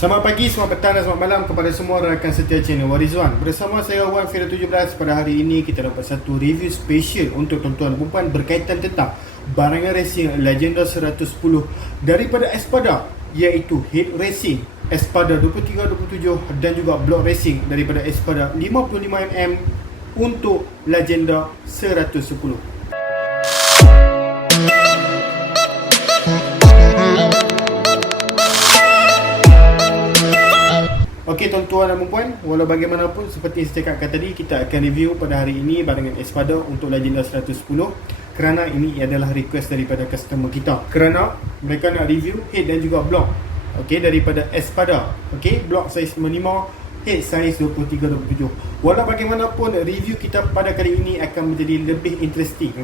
Selamat pagi, selamat petang dan selamat malam kepada semua rakan setia channel Warizwan. Bersama saya Wan Fira 17. Pada hari ini kita dapat satu review special untuk tuan-tuan dan puan berkaitan tentang barangan racing Legenda 110 daripada Espada, iaitu Head Racing Espada 2327 dan juga Block Racing daripada Espada 55mm untuk Legenda 110. Okey tuan-tuan dan puan, walau bagaimanapun seperti saya cakapkan tadi, kita akan review pada hari ini barangan Espada untuk Legenda 110 kerana ini adalah request daripada customer kita, kerana mereka nak review head dan juga block daripada Espada. Block saiz 55, head saiz 23-27. Walau bagaimanapun, review kita pada kali ini akan menjadi lebih interesting,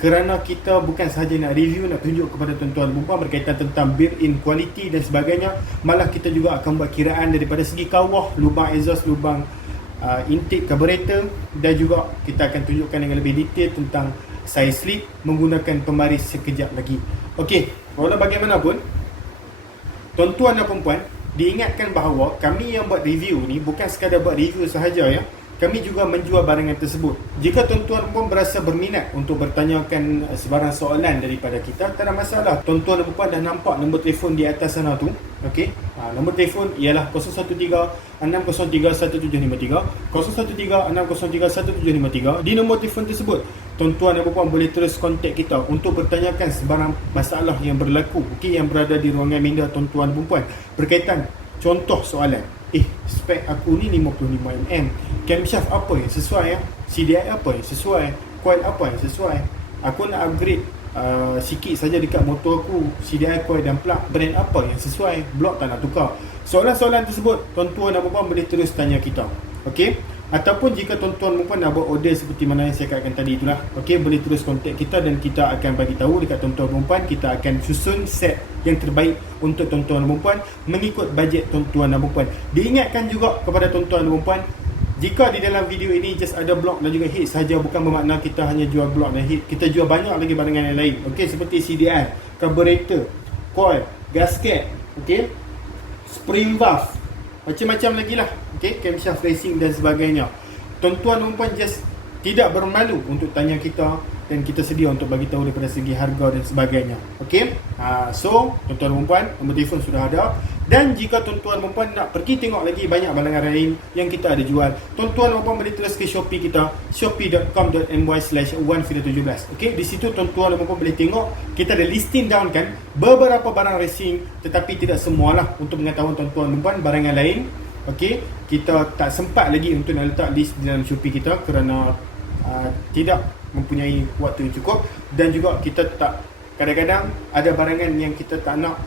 kerana kita bukan sahaja nak review, nak tunjuk kepada tuan-tuan dan puan berkaitan tentang built-in quality dan sebagainya, malah kita juga akan buat kiraan daripada segi kawah, lubang exhaust, lubang intake carburetor, dan juga kita akan tunjukkan dengan lebih detail tentang saiz slip menggunakan pembaris sekejap lagi. Walau bagaimanapun, tuan-tuan dan puan, diingatkan bahawa kami yang buat review ni bukan sekadar buat review sahaja ya. Kami juga menjual barangan tersebut. Jika tuan-tuan pun berasa berminat untuk bertanyakan sebarang soalan daripada kita, tak ada masalah. Tuan-tuan dan puan dah nampak nombor telefon di atas sana tu. Nombor telefon ialah 013-603-1753, 013-603-1753. Di nombor telefon tersebut, tuan-tuan dan puan boleh terus kontak kita untuk bertanyakan sebarang masalah yang berlaku, yang berada di ruangan minda tuan-tuan dan puan berkaitan contoh soalan. Spek aku ni 55mm, camshaft apa yang sesuai, CDI apa yang sesuai, coil apa yang sesuai, aku nak upgrade sikit saja dekat motor aku, CDI, coil dan plug brand apa yang sesuai, blok tak nak tukar. Soalan-soalan tersebut tuan-tuan dan puan boleh terus tanya kita. Ataupun jika tuan-tuan dan puan nak buat order seperti mana yang saya katakan tadi itulah, boleh terus kontak kita dan kita akan bagi tahu dekat tuan-tuan dan puan. Kita akan susun set yang terbaik untuk tuan-tuan dan puan mengikut bajet tuan-tuan dan puan. Diingatkan juga kepada tuan-tuan dan puan, jika di dalam video ini just ada block dan juga head saja, bukan bermakna kita hanya jual block dan head. Kita jual banyak lagi barangan yang lain, seperti CDI, carburetor, coil, gasket, spring valve, macam-macam lagi lah, camshaft racing dan sebagainya. Tuan-tuan dan puan just tidak bermalu untuk tanya kita dan kita sedia untuk bagi tahu daripada segi harga dan sebagainya. So tuan-tuan dan puan, nombor telefon sudah ada. Dan jika tuan-tuan dan puan nak pergi tengok lagi banyak barangan lain yang kita ada jual, tuan-tuan dan puan boleh terus ke Shopee kita, shopee.com.my/1fira17. Di situ tuan-tuan dan puan boleh tengok kita ada listing down kan beberapa barang racing, tetapi tidak semualah. Untuk pengetahuan tuan-tuan dan puan, barangan lain kita tak sempat lagi untuk nak letak list di dalam Shopee kita kerana tidak mempunyai waktu yang cukup, dan juga kita tak, kadang-kadang ada barangan yang kita tak nak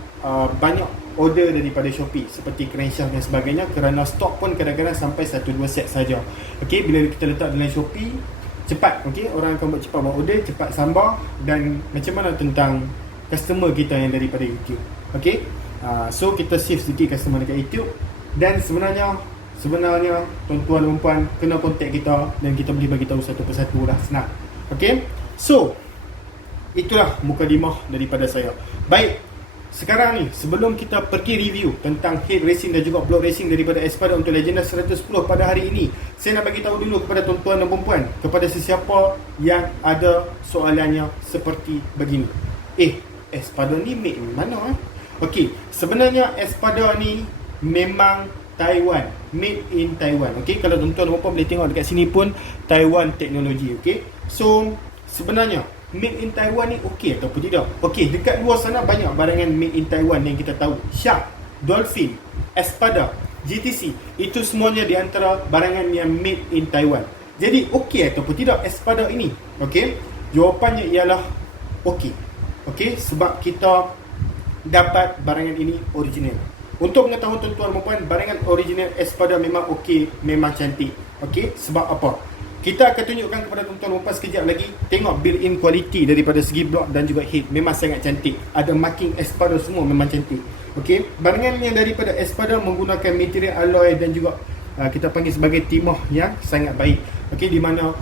banyak order daripada Shopee seperti crankshaft dan sebagainya, kerana stok pun kadang-kadang sampai 1-2 set saja. Bila kita letak dalam Shopee cepat, orang akan cepat buat order, cepat sambar. Dan macam mana tentang customer kita yang daripada YouTube, so kita save sedikit customer dekat YouTube. Dan sebenarnya tuan-tuan dan puan kena kontak kita dan kita boleh bagi tahu satu persatu lah, senang. So itulah mukadimah daripada saya. Baik, sekarang ni sebelum kita pergi review tentang head racing dan juga block racing daripada Espada untuk Legenda 110 pada hari ini, saya nak bagi tahu dulu kepada tuan-tuan dan puan, kepada sesiapa yang ada soalannya seperti begini. Espada ni made in mana? Sebenarnya Espada ni memang Taiwan, made in Taiwan. Kalau tuan-tuan dan puan boleh tengok dekat sini pun Taiwan teknologi. So sebenarnya made in Taiwan ni ataupun tidak? Dekat luar sana banyak barangan made in Taiwan yang kita tahu. Shark, Dolphin, Espada, GTC, itu semuanya di antara barangan yang made in Taiwan. Jadi ataupun tidak Espada ini? Jawapannya ialah sebab kita dapat barangan ini original. Untuk mengetahui tuan-tuan dan puan, barangan original Espada memang memang cantik. Sebab apa? Kita akan tunjukkan kepada tuan-tuan dan puan sekejap lagi. Tengok built-in quality daripada segi block dan juga head, memang sangat cantik. Ada marking Espada semua, memang cantik. Barangan yang daripada Espada menggunakan material alloy dan juga kita panggil sebagai timah yang sangat baik. Di mana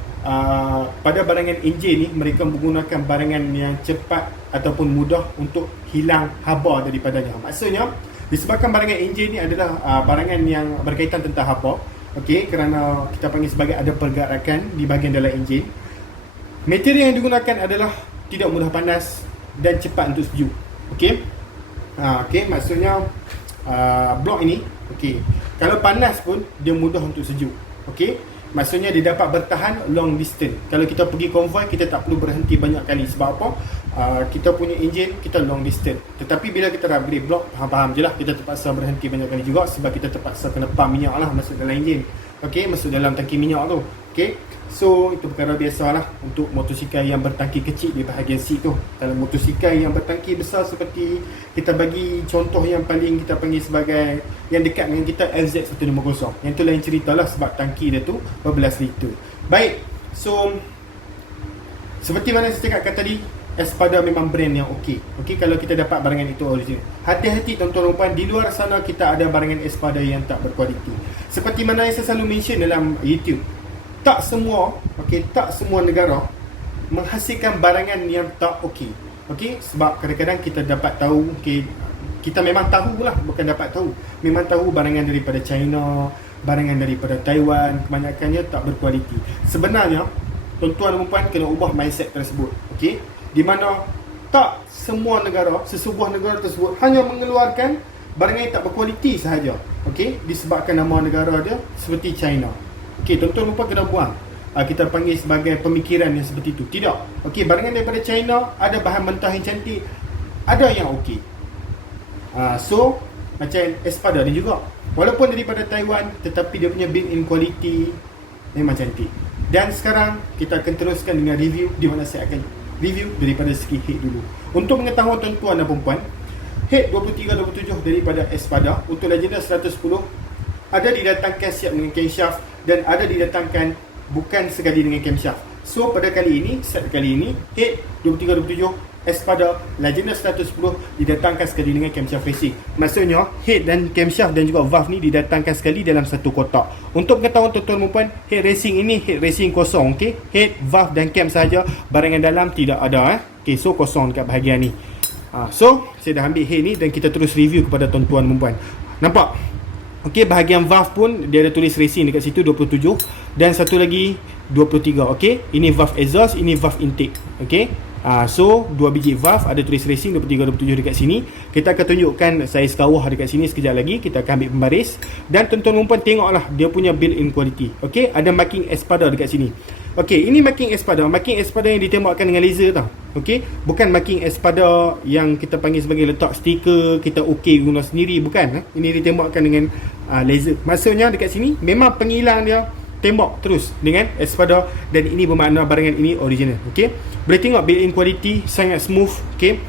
pada barangan enjin ni mereka menggunakan barangan yang cepat ataupun mudah untuk hilang haba daripadanya. Maksudnya Disebabkan barangan enjin ni adalah barangan yang berkaitan tentang apa, okey, kerana kita panggil sebagai ada pergerakan di bahagian dalam enjin. Material yang digunakan adalah tidak mudah panas dan cepat untuk sejuk. Okey. Okey, maksudnya blok ini, okey, kalau panas pun dia mudah untuk sejuk. Okey. Maksudnya dia dapat bertahan long distance. Kalau kita pergi konvoi, kita tak perlu berhenti banyak kali. Sebab apa? Kita punya enjin, kita long distance. Tetapi bila kita dah beli blok, faham je lah, kita terpaksa berhenti banyak kali juga. Sebab kita terpaksa kena pump minyak lah masuk dalam enjin. Okey, masuk dalam tangki minyak tu. Okey. So, itu perkara biasalah untuk motosikal yang bertangki kecil di bahagian seat tu. Kalau motosikal yang bertangki besar seperti kita bagi contoh yang paling kita panggil sebagai yang dekat dengan kita, LZ150. Yang tu lain cerita lah sebab tangki dia tu berbelas liter. Baik, so seperti mana saya cakapkan tadi, Espada memang brand yang okey. Okey, kalau kita dapat barangan itu original. Hati-hati tuan-tuan dan puan, di luar sana kita ada barangan Espada yang tak berkualiti. Seperti mana yang saya selalu mention dalam YouTube, tak semua, okey, tak semua negara menghasilkan barangan yang tak okey. Okey, sebab kadang-kadang kita dapat tahu, okey, kita memang tahulah, bukan dapat tahu. Memang tahu barangan daripada China, barangan daripada Taiwan, kebanyakannya tak berkualiti. Sebenarnya, tuan-tuan dan puan kena ubah mindset tersebut. Okey, di mana tak semua negara, sesebuah negara tersebut hanya mengeluarkan barangan yang tak berkualiti sahaja. Okey, disebabkan nama negara dia seperti China. Okey, tuan-tuan dan puan kena buang kita panggil sebagai pemikiran yang seperti itu. Tidak. Okey, barangan daripada China ada bahan mentah yang cantik, ada yang okey. So macam Espada ni juga, walaupun daripada Taiwan, tetapi dia punya built-in quality memang cantik. Dan sekarang kita akan teruskan dengan review, di mana saya akan review daripada segi head dulu. Untuk mengetahui tuan-tuan dan perempuan, head 23-27 daripada Espada untuk Legenda 110 ada didatangkan siap dengan camshaft dan ada didatangkan bukan sekali dengan camshaft. So pada kali ini, set kali ini, head 23-27 Espada Legenda 110 didatangkan sekali dengan camshaft racing. Maksudnya head dan camshaft dan juga valve ni didatangkan sekali dalam satu kotak. Untuk pengetahuan tuan-tuan dan puan, head racing ini head racing kosong. Okey, head, valve dan cam saja, barangan dalam tidak ada. Okey, so kosong dekat bahagian ni. So saya dah ambil head ni dan kita terus review kepada tuan-tuan dan puan. Nampak? Okey, bahagian valve pun dia ada tulis racing dekat situ 27 dan satu lagi 23. Okey, ini valve exhaust, ini valve intake. Okey. So dua biji valve ada tulis racing 23-27 dekat sini. Kita akan tunjukkan saiz kawah dekat sini sekejap lagi. Kita akan ambil pembaris dan tuan-tuan dan puan tengoklah dia punya built-in quality. Okey, ada marking Espada dekat sini. Okey, ini marking Espada. Marking Espada yang ditembakkan dengan laser tau. Okey, bukan marking Espada yang kita panggil sebagai letak stiker, kita okey guna sendiri, bukan. Ini ditembakkan dengan laser. Maksudnya dekat sini memang penghilang dia tembak terus dengan Espada dan ini bermakna barangan ini original. Okey, boleh tengok built-in quality sangat smooth. Okey,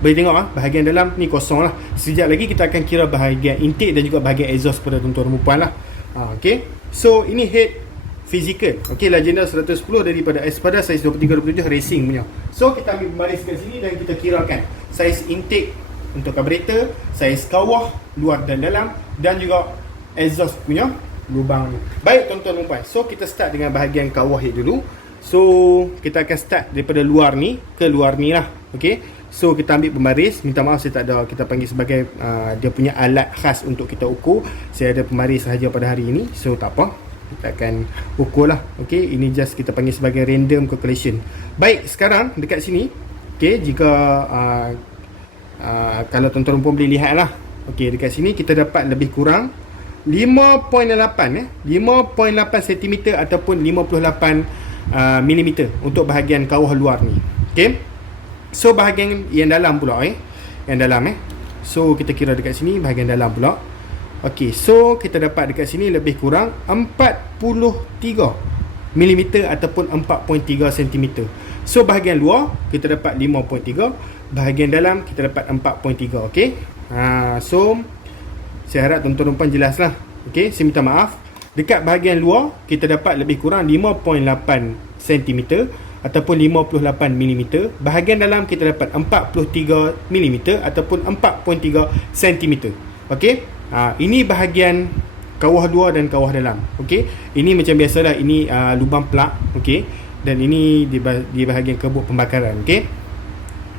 boleh tengok bahagian dalam ni kosong lah. Sekejap lagi kita akan kira bahagian intake dan juga bahagian exhaust pada tuan-tuan dan puan lah. Okey, so ini head physical. Okey, Legenda 110 daripada Espada saiz 23-27 racing punya. So kita ambil pembaris kat sini dan kita kirakan saiz intake untuk carburetor, saiz kawah luar dan dalam dan juga exhaust punya lubang ni. Baik tuan-tuan dan puan, so kita start dengan bahagian kawah head dulu. So kita akan start daripada luar ni ke luar ni lah. Okey, so kita ambil pembaris. Minta maaf saya tak ada, kita panggil sebagai dia punya alat khas untuk kita ukur. Saya ada pembaris sahaja pada hari ini, so tak apa, kita akan ukur lah. Okey, ini just kita panggil sebagai random calculation. Baik, sekarang dekat sini, okey, jika kalau tuan-tuan dan puan boleh lihat lah. Okey, dekat sini kita dapat lebih kurang 5.8 cm ataupun 58 mm untuk bahagian kawah luar ni. Okey. So bahagian yang dalam pula yang dalam so kita kira dekat sini bahagian dalam pula. Okey, so kita dapat dekat sini lebih kurang 43 mm ataupun 4.3 cm. So bahagian luar kita dapat 5.3, bahagian dalam kita dapat 4.3. Okey. So saya harap tuan-tuan dan puan jelas lah. Okey, saya minta maaf. Dekat bahagian luar kita dapat lebih kurang 5.8 cm ataupun 58 mm. Bahagian dalam kita dapat 43 mm ataupun 4.3 cm. Okey. Ini bahagian kawah luar dan kawah dalam. Okey. Ini macam biasalah, ini lubang plug. Okey. Dan ini di bahagian kebuk pembakaran. Okey.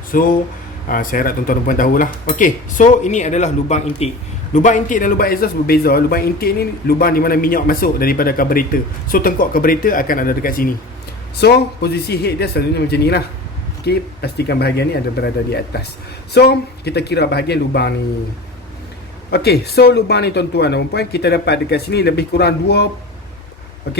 So Saya harap tuan-tuan dan puan tahulah. Okey, so ini adalah lubang intake. Lubang intake dan lubang exhaust berbeza. Lubang intake ni lubang di mana minyak masuk daripada carburetor. So tengkok carburetor akan ada dekat sini. So posisi head dia selalunya macam ni lah. Okey, pastikan bahagian ni ada berada di atas. So kita kira bahagian lubang ni. Okey, so lubang ni tuan-tuan dan puan, kita dapat dekat sini lebih kurang 24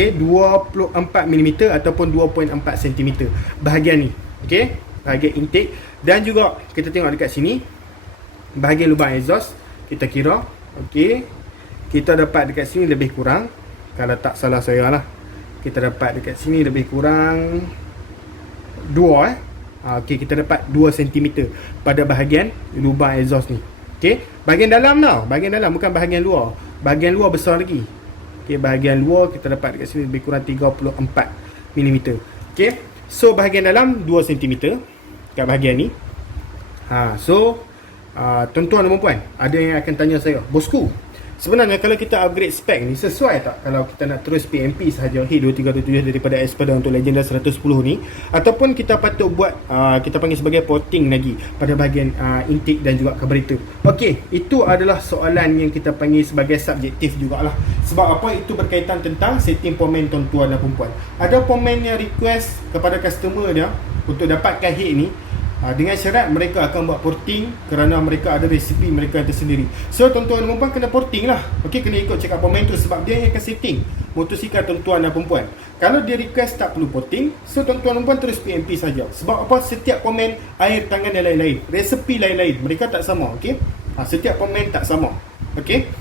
mm ataupun 2.4 cm bahagian ni. Okey, bahagian intake. Dan juga kita tengok dekat sini bahagian lubang exhaust kita kira. Okey, kita dapat dekat sini lebih kurang, kalau tak salah saya lah, kita dapat dekat sini lebih kurang 2 okey, kita dapat 2 cm pada bahagian lubang exhaust ni. Okey, bahagian dalam tau, bahagian dalam, bukan bahagian luar. Bahagian luar besar lagi. Okey, bahagian luar kita dapat dekat sini lebih kurang 34 mm. Okey, so bahagian dalam 2 cm kat bahagian ni. So tuan-tuan dan puan, ada yang akan tanya saya, bosku, sebenarnya kalau kita upgrade spek ni sesuai tak kalau kita nak terus PMP sahaja HIT 2377 daripada Espada untuk Legenda 110 ni, ataupun kita patut buat kita panggil sebagai porting lagi pada bahagian intake dan juga carburetor. Okey, itu adalah soalan yang kita panggil sebagai subjektif jugalah. Sebab apa? Itu berkaitan tentang setting pomen tuan-tuan dan puan. Ada pomen yang request kepada customer dia untuk dapatkan HIT ni, dengan syarat mereka akan buat porting kerana mereka ada resipi mereka tersendiri. So tuan-tuan dan puan kena porting lah. Okey, kena ikut check up pomen tu sebab dia yang akan setting motosikal tuan-tuan dan puan. Kalau dia request tak perlu porting, so tuan-tuan dan puan terus PMP saja. Sebab apa? Setiap pomen, air tangan dan lain-lain, resepi lain-lain, mereka tak sama. Okey, setiap pomen tak sama. Okey,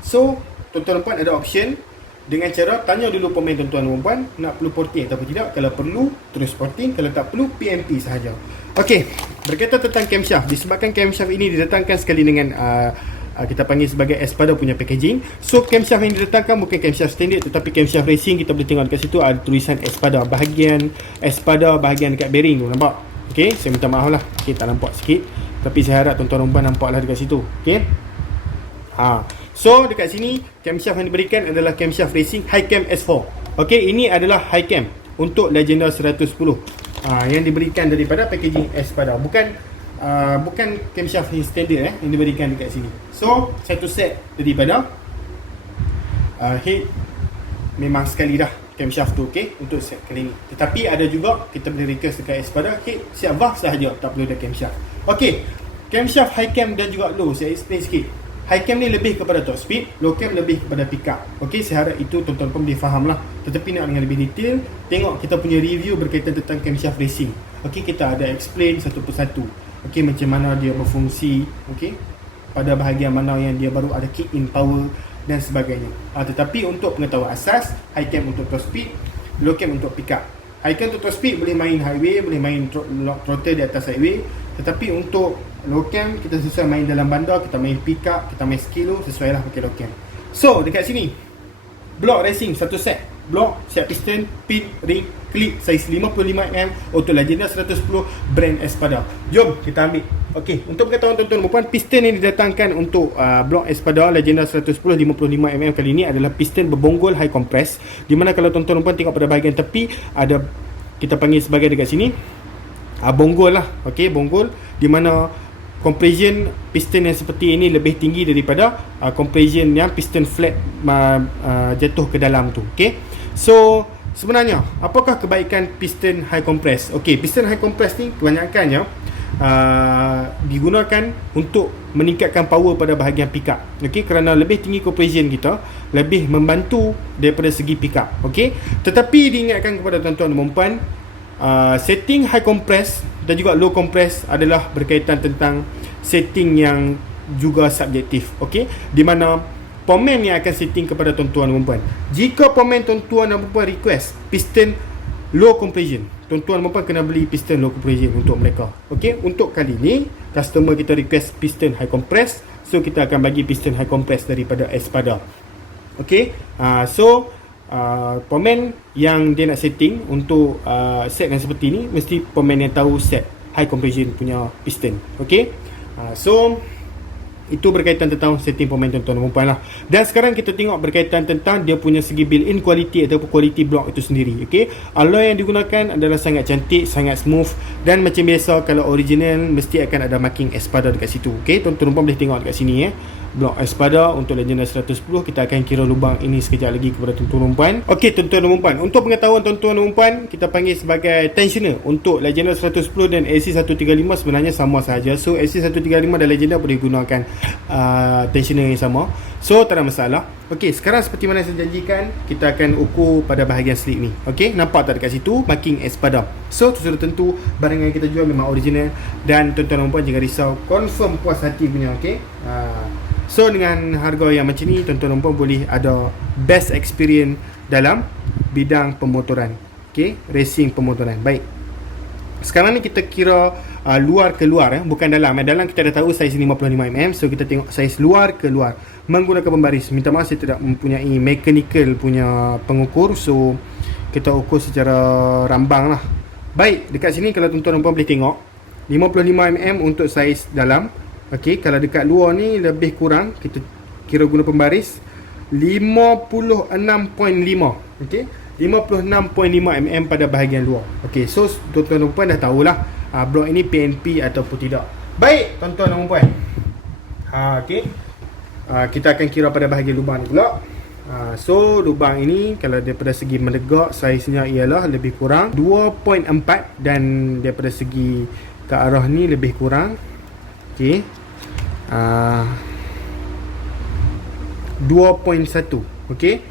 so tuan-tuan dan puan ada option dengan cara tanya dulu pomen tuan-tuan dan puan nak perlu porting atau tidak. Kalau perlu terus porting, kalau tak perlu PMP sahaja. Okey, berkaitan tentang camshaft, disebabkan camshaft ini didatangkan sekali dengan kita panggil sebagai Espada punya packaging. So camshaft yang didatangkan bukan camshaft standard tetapi camshaft racing. Kita boleh tengok dekat situ ada tulisan Espada, bahagian Espada bahagian dekat bearing tu, nampak? Okey, saya minta maaf lah, okey, tak nampak sikit, tapi saya harap tuan-tuan dan puan nampak lah dekat situ. Okey, so dekat sini camshaft yang diberikan adalah camshaft racing Hi-Cam S4. Okey, ini adalah Hi-Cam untuk Legenda 110 yang diberikan daripada packaging Espada, bukan camshaft standard yang diberikan dekat sini. So satu set daripada head memang sekali dah camshaft tu, okey, untuk set kali ni. Tetapi ada juga kita boleh request dekat Espada head siap valve sahaja, tak perlu ada camshaft. Okey, camshaft high cam dan juga low saya explain sikit. High cam ni lebih kepada top speed, low cam lebih kepada pick up. Okey, saya harap itu tuan-tuan pun boleh faham lah. Tetapi nak dengan lebih detail, tengok kita punya review berkaitan tentang camshaft racing. Okey, kita ada explain satu persatu. Okey, macam mana dia berfungsi, okey, pada bahagian mana yang dia baru ada kick in power dan sebagainya. Tetapi untuk pengetahuan asas, high cam untuk top speed, low cam untuk pick up. High cam untuk top speed boleh main highway, boleh main throttle di atas highway. Tetapi untuk low cam kita sesuai main dalam bandar, kita main pick up, kita main skilo, sesuai lah pakai low cam. So dekat sini block racing satu set, block, siap piston, pin, ring, clip saiz 55mm untuk Legenda 110 brand Espada. Jom kita ambil. Okey, untuk pengetahuan tuan-tuan dan puan, piston yang didatangkan untuk block Espada Legenda 110 55mm kali ini adalah piston berbonggol high compress, di mana kalau tuan-tuan dan puan tengok pada bahagian tepi ada, kita panggil sebagai dekat sini bonggol lah. Okey, bonggol, di mana compression piston yang seperti ini lebih tinggi daripada compression yang piston flat jatuh ke dalam tu. Okey, so sebenarnya apakah kebaikan piston high compress? Okey, piston high compress ni kebanyakannya digunakan untuk meningkatkan power pada bahagian pickup. Okey, kerana lebih tinggi compression kita lebih membantu daripada segi pickup. Okey, tetapi diingatkan kepada tuan-tuan dan puan, setting high compress dan juga low compress adalah berkaitan tentang setting yang juga subjektif. Okey, di mana pomen yang akan setting kepada tuan-tuan dan puan. Jika pomen tuan-tuan dan puan request piston low compression, tuan-tuan dan puan kena beli piston low compression untuk mereka. Okey, untuk kali ni customer kita request piston high compress, so kita akan bagi piston high compress daripada Espada. Okey, so pomen yang dia nak setting untuk set yang seperti ni, mesti pomen yang tahu set high compression punya piston. Okey, so Itu berkaitan tentang setting pemain tuan-tuan dan puan lah. Dan sekarang kita tengok berkaitan tentang dia punya segi built-in quality ataupun quality block itu sendiri. Okay, alloy yang digunakan adalah sangat cantik, sangat smooth, dan macam biasa kalau original mesti akan ada marking Espada dekat situ. Okay, tuan-tuan dan puan boleh tengok dekat sini blok Espada untuk Legenda 110. Kita akan kira lubang ini sekejap lagi kepada tuan-tuan dan puan. Okey, tuan-tuan dan puan, untuk pengetahuan tuan-tuan dan puan, kita panggil sebagai tensioner untuk Legenda 110 dan AC135 sebenarnya sama sahaja. So AC135 dan Legenda boleh gunakan tensioner yang sama. So tak ada masalah. Okey, sekarang seperti mana saya janjikan, kita akan ukur pada bahagian slip ni. Okey, nampak tak dekat situ marking Espada. So sudah tentu barang yang kita jual memang original, dan tuan-tuan dan puan jangan risau, confirm puas hati punya. Okey, so dengan harga yang macam ni, tuan-tuan dan puan boleh ada best experience dalam bidang pemotoran. Okey, racing pemotoran. Baik, sekarang ni kita kira luar ke luar, bukan dalam. Dalam kita dah tahu saiz 55mm. So kita tengok saiz luar ke luar menggunakan pembaris. Minta maaf saya tidak mempunyai mechanical punya pengukur, so kita ukur secara rambang lah. Baik, dekat sini kalau tuan-tuan dan puan boleh tengok 55mm untuk saiz dalam. Okey, kalau dekat luar ni lebih kurang, kita kira guna pembaris 56.5. Okey, 56.5mm pada bahagian luar. Okey, so tuan-tuan dan puan dah tahulah blok ini PNP ataupun tidak. Baik, tuan-tuan dan puan, okey, kita akan kira pada bahagian lubang ni pula. So lubang ini kalau daripada segi menegak, saiznya ialah lebih kurang 2.4, dan daripada segi ke arah ni lebih kurang, okey, 2.1. okey,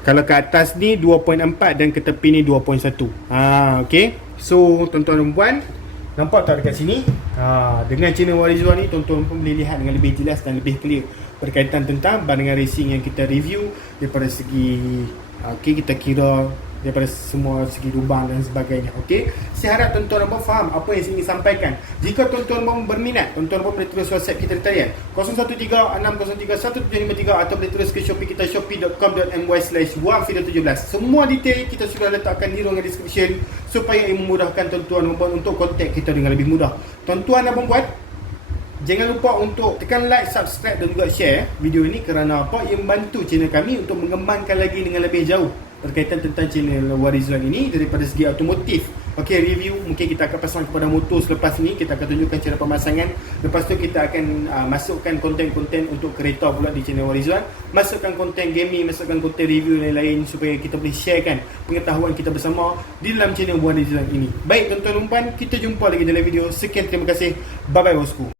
kalau ke atas ni 2.4 dan ke tepi ni 2.1. Okey, so tuan-tuan dan puan, nampak tak dekat sini? Dengan channel Warizwan ni, tuan-tuan pun boleh lihat dengan lebih jelas dan lebih clear berkaitan tentang barangan racing yang kita review daripada segi kita kira daripada semua segi lubang dan sebagainya. Okey, saya harap tuan-tuan dan puan faham apa yang saya ingin sampaikan. Jika tuan-tuan dan puan berminat, tuan-tuan dan puan boleh terus WhatsApp kita di talian 0136031753 atau boleh terus ke Shopee kita, shopee.com.my/1video17. Semua detail kita sudah letakkan di ruangan description supaya ia memudahkan tuan-tuan dan puan untuk kontak kita dengan lebih mudah. Tuan-tuan dan puan, jangan lupa untuk tekan like, subscribe dan juga share video ini, kerana apa? Ia membantu channel kami untuk mengembangkan lagi dengan lebih jauh berkaitan tentang channel Warizwan ini daripada segi automotif. Okey, review mungkin kita akan pasang kepada motor selepas ni. Kita akan tunjukkan cara pemasangan. Lepas tu kita akan masukkan konten-konten untuk kereta pula di channel Warizwan. Masukkan konten gaming, masukkan konten review lain-lain supaya kita boleh sharekan pengetahuan kita bersama di dalam channel Warizwan ini. Baik tuan-tuan dan puan, kita jumpa lagi dalam video. Sekian, terima kasih. Bye bye bosku.